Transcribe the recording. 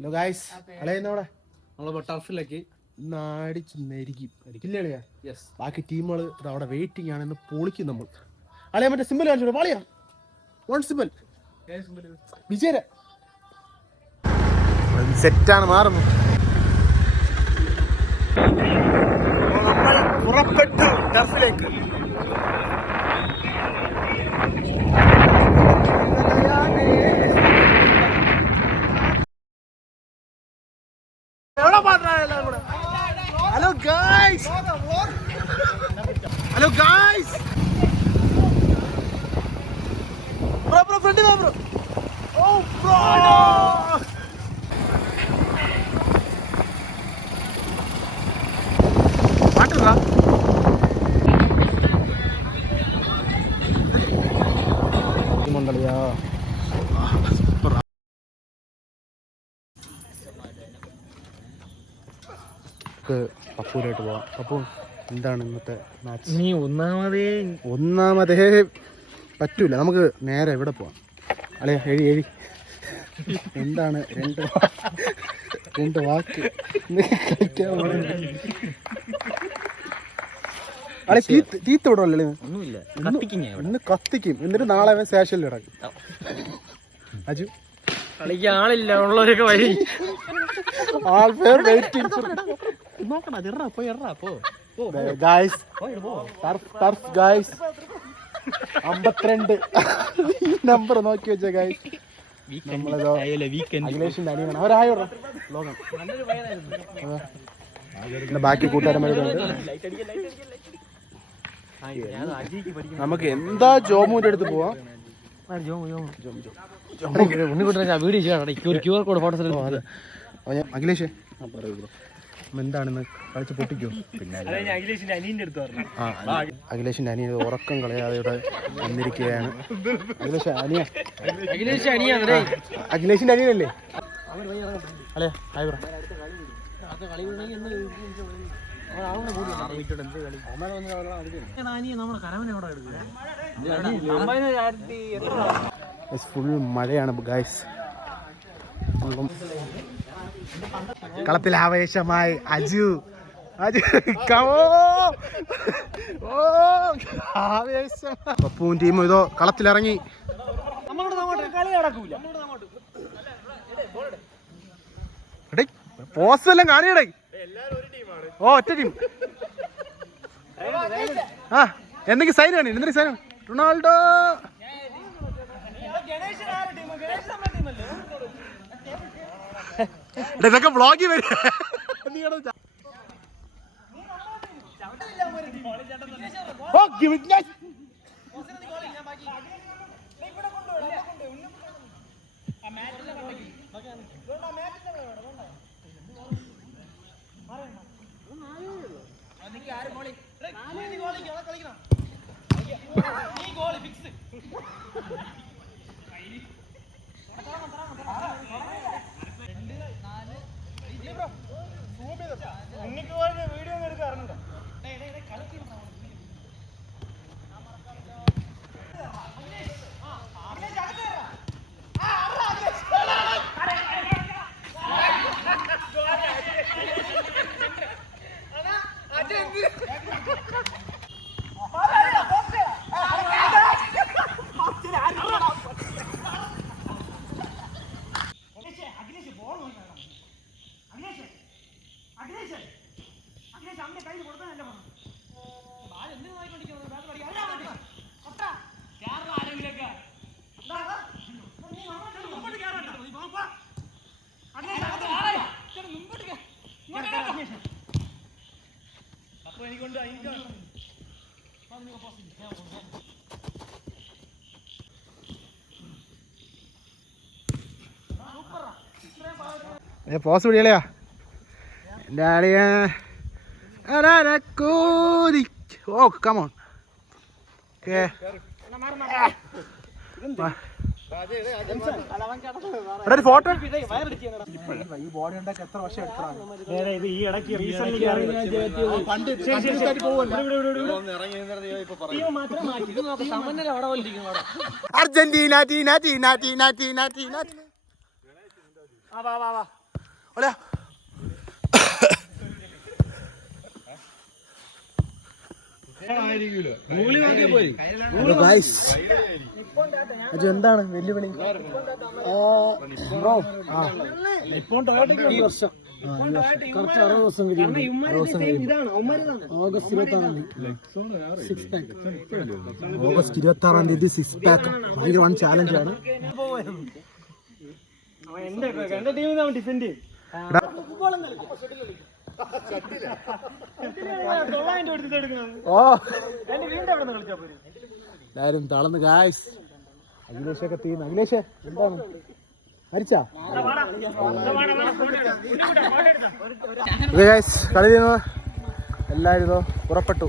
Hello guys, അളയുന്നവിടെ നമ്മളിപ്പോൾ ടർഫിലേക്ക് നാടിച്ച് നെരിക്കും അളിയാ. Yes, ബാക്കി ടീമുകൾ അവിടെ വെയിറ്റിംഗ് ആണ്. ഇന്ന് പൊളിക്കും നമ്മൾ. അളിയാ മറ്റേ സിമ്പിൾ കാണിച്ചോളൂ. വാളിയാ വൺ സിമ്പിൾ വിജയര സെറ്റാണ് മാറുന്നു. നമ്മൾ പുറപ്പെട്ടു ടർഫിലേക്ക്. Hello guys, hello guys, bro bro friend വാ ബ്രോ. ഓ ബ്രോ, പാട്ടുണ്ടോ? മണ്ടളിയാ പപ്പൂരായിട്ട് പോവാം. പപ്പു, എന്താണ് ഇന്നത്തെ മാച്ച്? നീ ഒന്നാമതേ പറ്റൂല. നമുക്ക് നേരെ എവിടെ പോവാം? അളെ എഴി എന്താണ് രണ്ട് വാക്ക് അളെ തീത്ത് വിടല്ലേ? ഇന്ന് കത്തിക്കും, എന്നിട്ട് നാളെ അവൻ ശേഷല്ലേ ഇടക്കും. അജു കളിക്കാൻ ആളില്ല, ഉള്ളവരൊക്കെ വഴി ആൾഫെയർ waiting. Guys, turf guys 52 number നോക്കി വെച്ച ഗായ്സ്. നമ്മളതോ അഖിലേഷിന്റെ അനിയനാണ്. അവരായോ ലോകം. ബാക്കി കൂട്ടുകാരന്മാരുണ്ട്. നമുക്ക് എന്താ ജോമുവിന്റെ അടുത്ത് പോവാം. അഖിലേഷ് എന്താണെന്ന് കളിച്ച് പൊട്ടിക്കോ. പിന്നെ അഖിലേഷിന്റെ അനിയൻ ഉറക്കം കളയാതെ ഇവിടെ വന്നിരിക്കുകയാണ്. അഖിലേഷിന്റെ അനിയനല്ലേ? അല്ലേ ഹായ് ബ്രോ. ഫുൾ മഴയാണ് ഗായ്സ്. കളത്തിൽ ആവേശമായി അജു ആവേശം. പപ്പുവും ടീമും ഇതോ കളത്തിലിറങ്ങി. പോസ് എല്ലാം കാണിയടേ. ഓ ഒറ്റ ടീം. ആ എന്തെങ്കിലും സൈൻ കാണി. എന്തെങ്കിലും സൈൻ. റൊണാൾഡോ ഇതൊക്കെ വ്ളോഗിൽ വരും. പോസ് പിടിയലയാ എൻ്റെ ആളിയ. ഓ കമോൺ. ഒരു ഫോട്ടോ. ഈ ബോഡി ഉണ്ടാക്കി എത്ര വർഷം എടുക്കണം? അർജന്റീന ടീന ടീന ടീന ടീന ടീന. അളിയാ എന്താണ് വെല്ലുവിളി ബ്രോ വർഷം കറക്റ്റ് 60 ദിവസം ഓഗസ്റ്റ് 26-ാം തീയതി 6 പാക്ക് ഭയങ്കര വൺ ചാലഞ്ച് ആണ്. എല്ലാരും തളർന്ന് ഗായ്സ്. അഖിലേഷൊക്കെ തീർന്നു. അഖിലേഷ് എന്താണ് മരിച്ചാ? ഗായ്സ് കളി ചെയ്യുന്നത് എല്ലാവരും പുറപ്പെട്ടു.